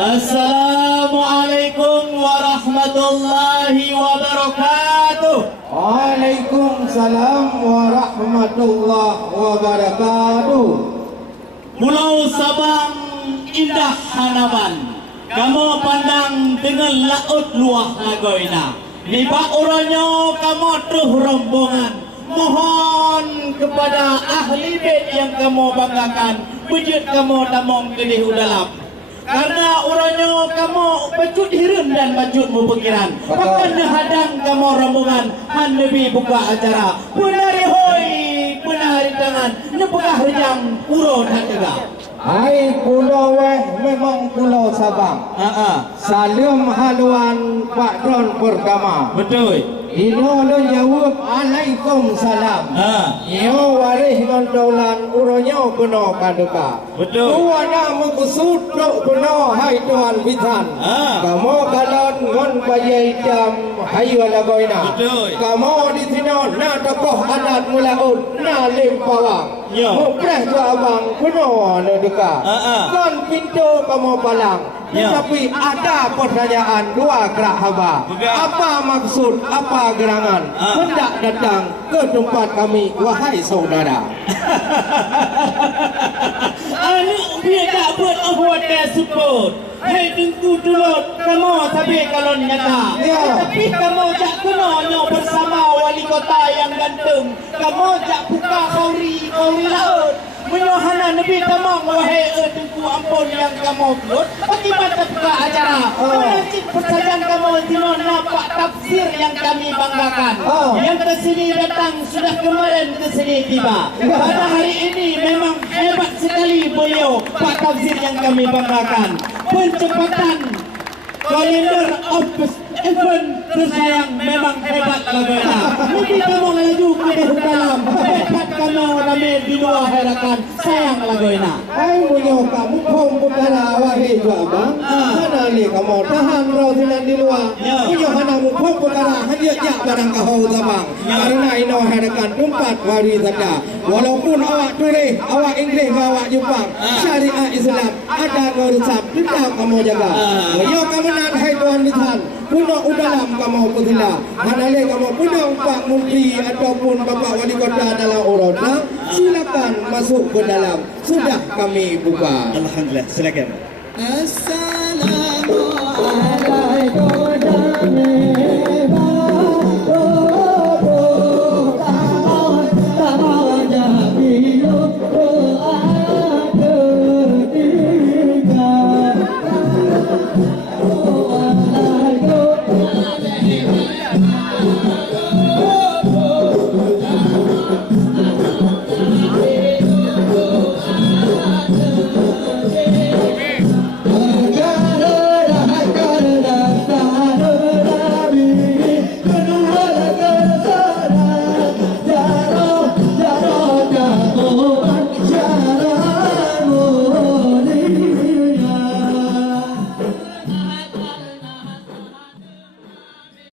Assalamualaikum warahmatullahi wabarakatuh. Waalaikumsalam warahmatullahi wabarakatuh. Pulau Sabang indah hanaman, kamu pandang dengan laut luah lagoina. Niba uranyo kamu tuh rombongan. Mohon kepada ahli bait yang kamu banggakan, wujud kamu tamong kedih udalam. Karena uranyo kamu bacut hirun dan bacutmu pikiran. Bahkan hadang kamu rombongan handebi buka acara. Punari hoi, punari tangan, nepegah rejang uro dan tegak. Hai pulau memang pulau Sabang. Salam haluan Pak Don pertama. Betul. Ino lo jawab Waalaikumsalam. Yo warih nondolan uronyo kuno kaduka. Betul. Tuana mengkusut lo kuno hai Tuhan Bitan. Kamu kalon ngon bayai jam hayu alagoina. Betul. Kamu di sini na tokoh adat mulaut na lempawang. Ya. Mukreh tu abang kuno lo duka. Kon pintu kamu palang. Ya. Tetapi ada pertanyaan dua kerak haba. Apa maksud, apa gerangan hendak datang ke tempat kami, wahai saudara? Anu biar tak buat awak tersebut. Hei tunggu dulu, kamu tapi kalau nyata. Ya. Tapi kamu jak kenonyo bersama wali kota yang ganteng. Kamu jak buka kauri laut. Menyohana Nabi tamang wahai tunggu ampun yang kamu buat. Bagaimana buka acara? Melanjut persajian kamu tino nampak tafsir yang kami banggakan. Yang kesini datang sudah kemarin kesini tiba. Pada hari ini memang hebat sekali beliau Pak Tafsir yang kami banggakan. Pencepatan kalender of event tersayang memang hebat lagoina. Mungkin kamu laju ke dalam hebat kamu ramai di luar herakan sayang lagoina. Hai punya kamu pun perkara wahai tu abang. Mana ni kamu tahan rau sinan di luar. Punya hana mu pun perkara hanya jak barang kau abang. Karena ino hadakan tempat wari sada. Walaupun awak tulis, awak Inggeris, awak Jepang, syariat Islam ada ngurusap tidak kamu jaga. Yo kamu nak hai Tuhan Bitan. Punya udalam kamu putila. Manale kamu punya Pak Menteri ataupun Bapak Wali Kota dalam urutna, silakan masuk ke dalam. Sudah kami buka. Alhamdulillah, silakan. Assalamualaikum.